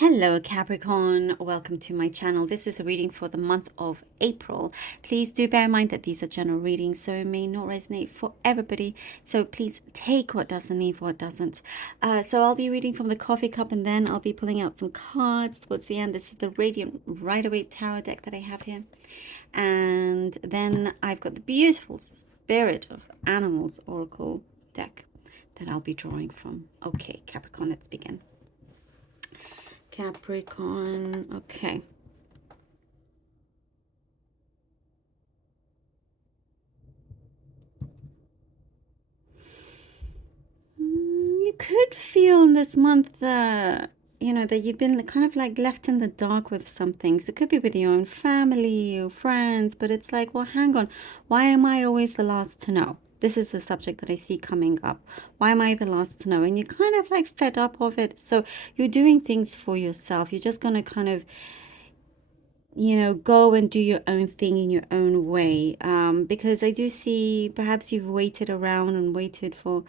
Hello Capricorn, welcome to my channel. This is a reading for the month of April. Please do bear in mind that these are general readings, so it may not resonate for everybody. So please take what does and leave what doesn't. So I'll be reading from the coffee cup and then I'll be pulling out some cards towards the end. This is the Radiant Rider-Waite Tarot deck that I have here. And then I've got the beautiful Spirit of Animals Oracle deck that I'll be drawing from. Okay, Capricorn, let's begin. Capricorn, okay. You could feel in this month that, that you've been kind of like left in the dark with some things. It could be with your own family or friends, but it's like, well, hang on. Why am I always the last to know? This is the subject that I see coming up. Why am I the last to know? And you're kind of like fed up of it. So you're doing things for yourself. You're just going to kind of go and do your own thing in your own way. Because I do see perhaps you've waited around and waited for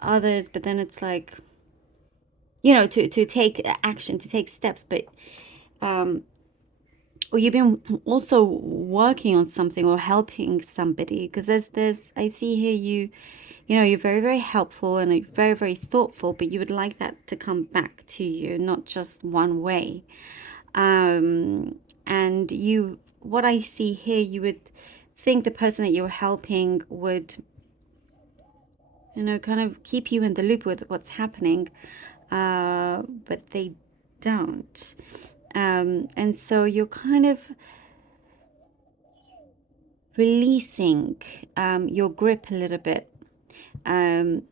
others, but then it's like, to take action, to take steps, but or you've been also working on something or helping somebody, because there's I see here you're very, very helpful and very, very thoughtful, but you would like that to come back to you, not just one way. And what I see here, you would think the person that you're helping would, kind of keep you in the loop with what's happening, but they don't. And so you're kind of releasing your grip a little bit, and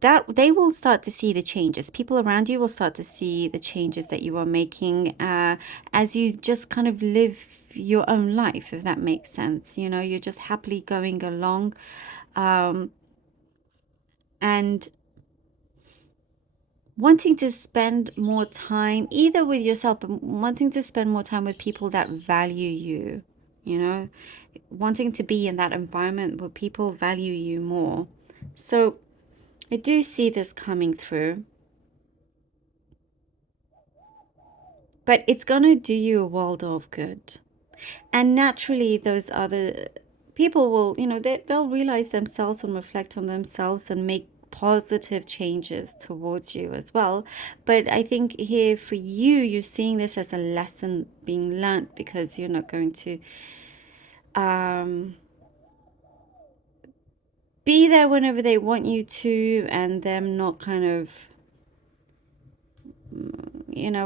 that they will start to see the changes. People around you will start to see the changes that you are making as you just kind of live your own life, if that makes sense. You're just happily going along, and wanting to spend more time either with yourself, but wanting to spend more time with people that value you, wanting to be in that environment where people value you more. So I do see this coming through, but it's going to do you a world of good. And naturally, those other people will, they'll realize themselves and reflect on themselves and make positive changes towards you as well. But I think here for you, you're seeing this as a lesson being learned, because you're not going to be there whenever they want you to, and them not kind of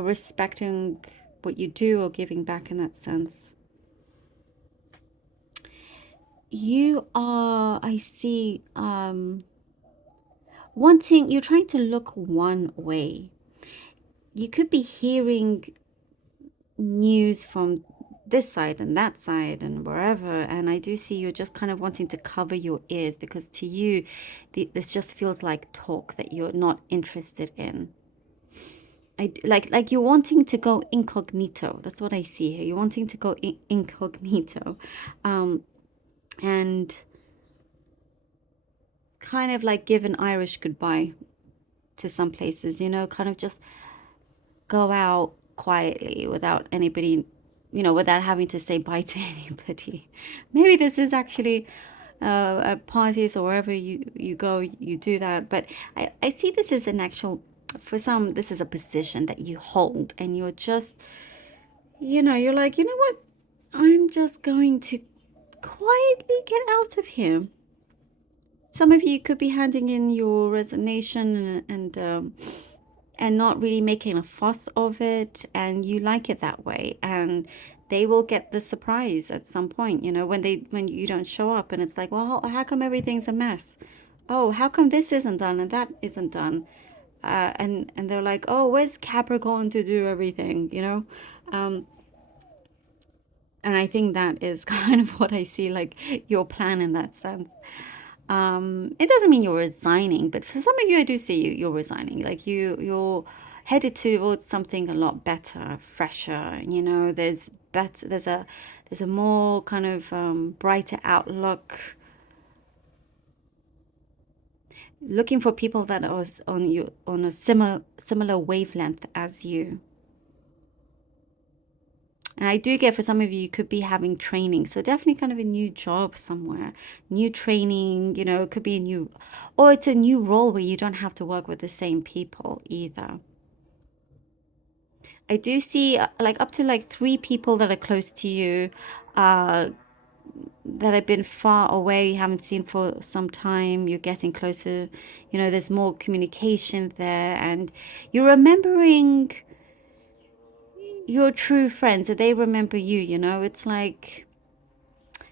respecting what you do or giving back in that sense. You are, I see, you're trying to look one way. You could be hearing news from this side and that side and wherever, and I do see you're just kind of wanting to cover your ears, because to you this just feels like talk that you're not interested in. Like you're wanting to go incognito. That's what I see here. You're wanting to go incognito, and kind of like give an Irish goodbye to some places, kind of just go out quietly without anybody, without having to say bye to anybody. Maybe this is actually at parties or wherever you go, you do that. But I see this as an actual, for some, this is a position that you hold, and you're just, you're like, you know what? I'm just going to quietly get out of here. Some of you could be handing in your resignation and not really making a fuss of it, and you like it that way, and they will get the surprise at some point, when you don't show up, and it's like, well, how come everything's a mess? Oh, how come this isn't done and that isn't done? And they're like, oh, where's Capricorn to do everything, and I think that is kind of what I see, like your plan in that sense. It doesn't mean you're resigning, but for some of you, I do see you're resigning. Like you're headed towards something a lot better, fresher. There's a more kind of brighter outlook. looking for people that are on you on a similar wavelength as you. And I do get for some of you, you could be having training. So definitely kind of a new job somewhere, new training, it could be a new, or it's a new role where you don't have to work with the same people either. I do see like up to like 3 people that are close to you, uh, that have been far away, you haven't seen for some time, you're getting closer, there's more communication there, and you're remembering your true friends, and they remember you, it's like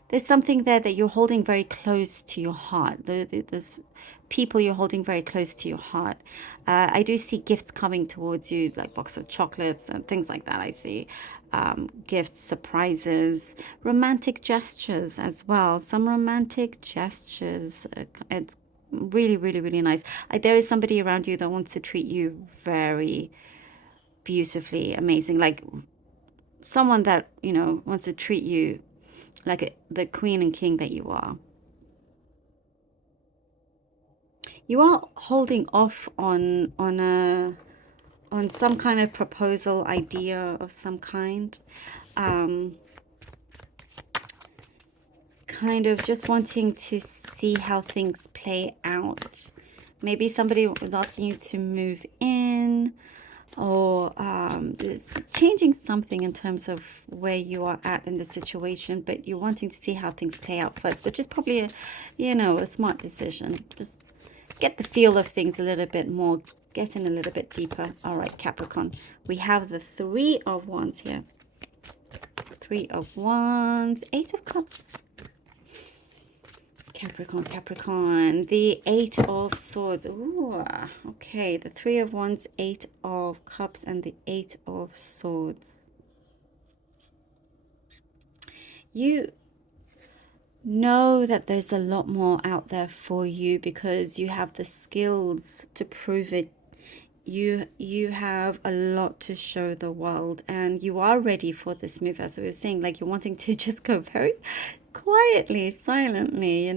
there's something there that you're holding very close to your heart. There's people you're holding very close to your heart. I do see gifts coming towards you, like box of chocolates and things like that. I see gifts, surprises, romantic gestures as well. Some romantic gestures. It's really, really, really nice. There is somebody around you that wants to treat you very beautifully, amazing. Like someone that, wants to treat you like the queen and king that you are. You are holding off on some kind of proposal idea of some kind. Um, kind of just wanting to see how things play out. Maybe somebody was asking you to move in, or changing something in terms of where you are at in the situation, but you're wanting to see how things play out first, which is probably a smart decision. Just get the feel of things a little bit more, get in a little bit deeper. All right, Capricorn, we have the 3 of Wands here. 3 of Wands, 8 of Cups. Capricorn, the 8 of Swords. Ooh, okay, the 3 of Wands, 8 of Cups, and the 8 of Swords. You know that there's a lot more out there for you because you have the skills to prove it. You have a lot to show the world, and you are ready for this move. As we were saying, like you're wanting to just go very quietly, silently,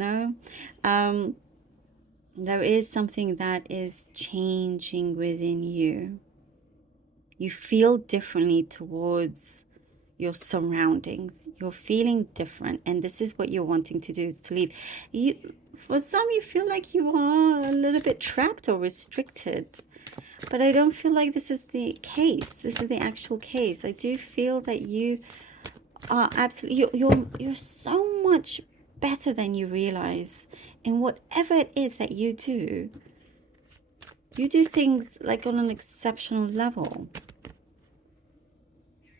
there is something that is changing within you. You feel differently towards your surroundings. You're feeling different, and this is what you're wanting to do, is to leave. For some, you feel like you are a little bit trapped or restricted, but I don't feel like this is the case. This is the actual case. I do feel that you are absolutely, you're so much better than you realize. And whatever it is that you do things like on an exceptional level.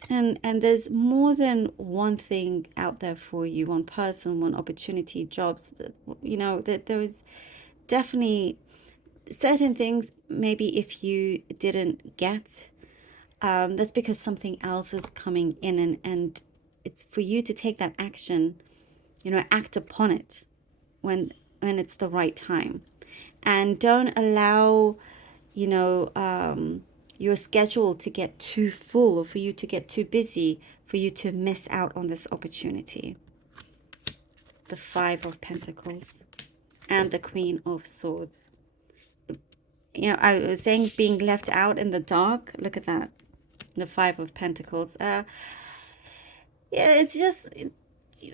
And there's more than one thing out there for you, one person, one opportunity, jobs, that there is definitely certain things, maybe if you didn't get, that's because something else is coming in, and it's for you to take that action, act upon it when it's the right time. And don't allow, your schedule to get too full, or for you to get too busy, for you to miss out on this opportunity. The 5 of Pentacles and the Queen of Swords. I was saying being left out in the dark. Look at that. The 5 of Pentacles. Yeah, it's just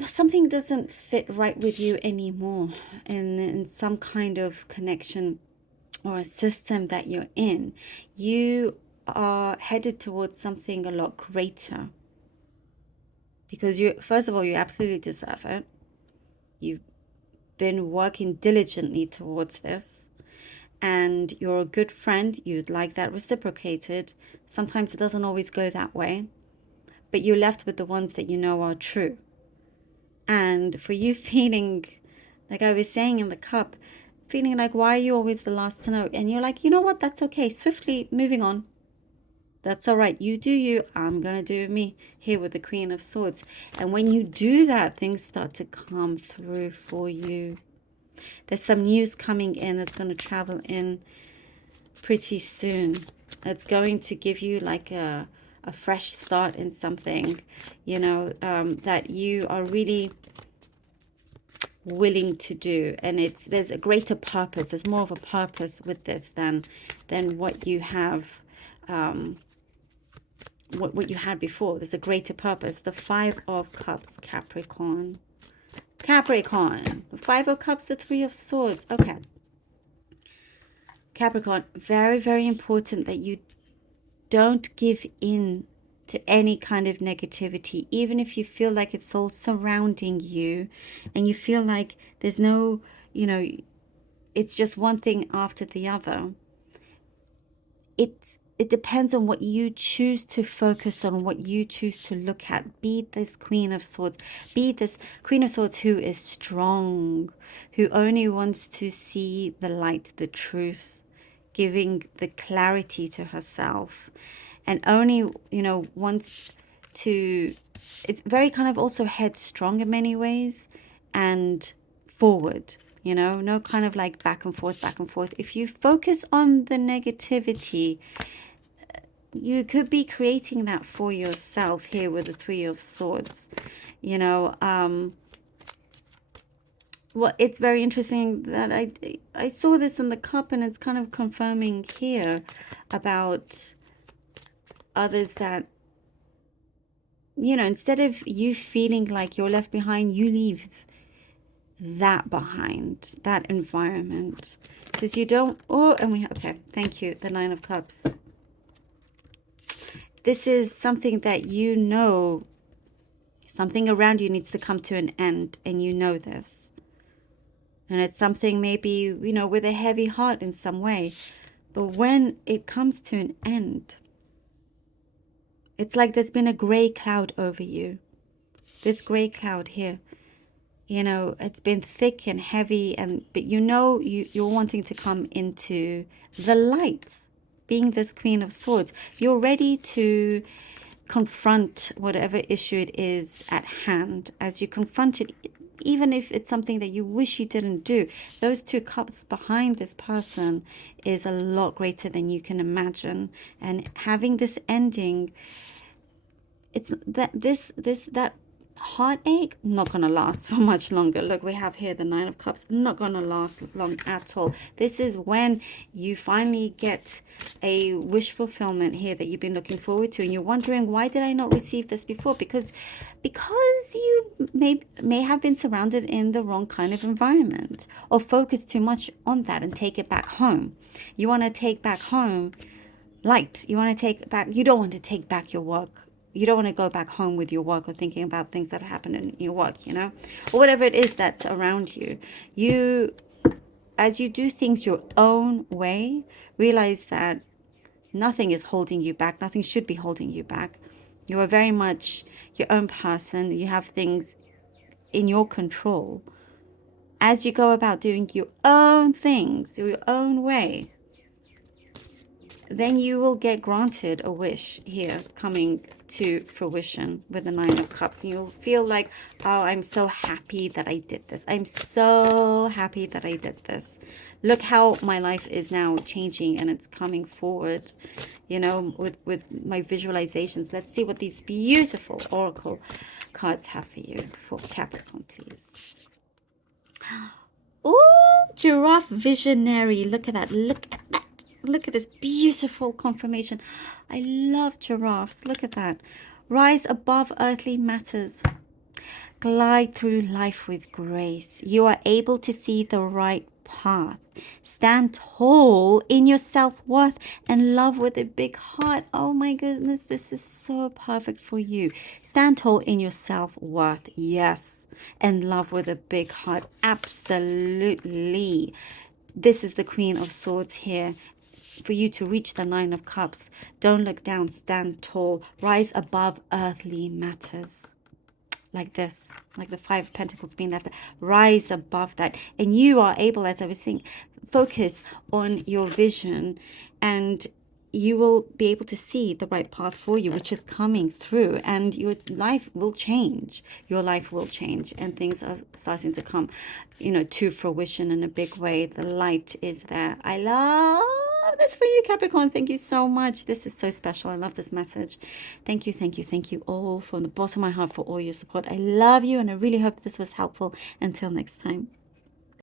something doesn't fit right with you anymore in some kind of connection or a system that you're in. You are headed towards something a lot greater, because first of all, you absolutely deserve it. You've been working diligently towards this, and you're a good friend. You'd like that reciprocated. Sometimes it doesn't always go that way, but you're left with the ones that you know are true. And for you feeling, like I was saying in the cup, feeling like, why are you always the last to know? And you're like, you know what? That's okay. Swiftly moving on. That's all right. You do you. I'm going to do me here with the Queen of Swords. And when you do that, things start to come through for you. There's some news coming in that's going to travel in pretty soon. It's going to give you like a fresh start in something, that you are really willing to do, and there's a greater purpose. There's more of a purpose with this than what you have, what you had before. There's a greater purpose. The Five of Cups, Capricorn. Capricorn, the Five of Cups, the Three of Swords. Okay, Capricorn, very, very important that you don't give in to any kind of negativity, even if you feel like it's all surrounding you and you feel like there's no, it's just one thing after the other. It depends on what you choose to focus on, what you choose to look at. Be this Queen of Swords. Be this Queen of Swords who is strong, who only wants to see the light, the truth, giving the clarity to herself, and only, wants to, it's very kind of also headstrong in many ways and forward, no kind of like back and forth, back and forth. If you focus on the negativity, you could be creating that for yourself here with the Three of Swords. Well, it's very interesting that I saw this in the cup, and it's kind of confirming here about others that, instead of you feeling like you're left behind, you leave that behind, that environment, because you don't. Okay, thank you, the Nine of Cups. This is something that something around you needs to come to an end, and this. And it's something maybe, with a heavy heart in some way. But when it comes to an end, it's like there's been a gray cloud over you. This gray cloud here, it's been thick and heavy, but you're wanting to come into the light, being this Queen of Swords. You're ready to confront whatever issue it is at hand. As you confront it, even if it's something that you wish you didn't do, those two cups behind this person is a lot greater than you can imagine. And having this ending, it's that heartache not going to last for much longer. Look, we have here the Nine of Cups, not going to last long at all. This is when you finally get a wish fulfillment here that you've been looking forward to, and you're wondering, why did I not receive this before? Because you may have been surrounded in the wrong kind of environment, or focused too much on that and take it back home. You want to take back home light. You don't want to take back your work. You don't want to go back home with your work or thinking about things that happened in your work, or whatever it is that's around you. As you do things your own way, realize that nothing is holding you back. Nothing should be holding you back. You are very much your own person. You have things in your control. As you go about doing your own things, your own way, then you will get granted a wish here coming to fruition with the Nine of Cups. And you'll feel like, oh, I'm so happy that I did this. I'm so happy that I did this. Look how my life is now changing, and it's coming forward, with my visualizations. Let's see what these beautiful oracle cards have for you for Capricorn, please. Oh, giraffe visionary. Look at that. Look at that. Look at this beautiful confirmation. I love giraffes. Look at that. Rise above earthly matters. Glide through life with grace. You are able to see the right path. Stand tall in your self-worth and love with a big heart. Oh my goodness, this is so perfect for you. Stand tall in your self-worth, yes, and love with a big heart. Absolutely. This is the Queen of Swords here. For you to reach the Nine of Cups, don't look down, stand tall, rise above earthly matters. Like this, like the Five of Pentacles being left, rise above that. And you are able, as I was saying, focus on your vision, and you will be able to see the right path for you, which is coming through, and your life will change. Your life will change, and things are starting to come, to fruition in a big way. The light is there. I love that's for you, Capricorn. Thank you so much. This is so special. I love this message. Thank you, thank you, thank you all from the bottom of my heart for all your support. I love you, and I really hope this was helpful. Until next time.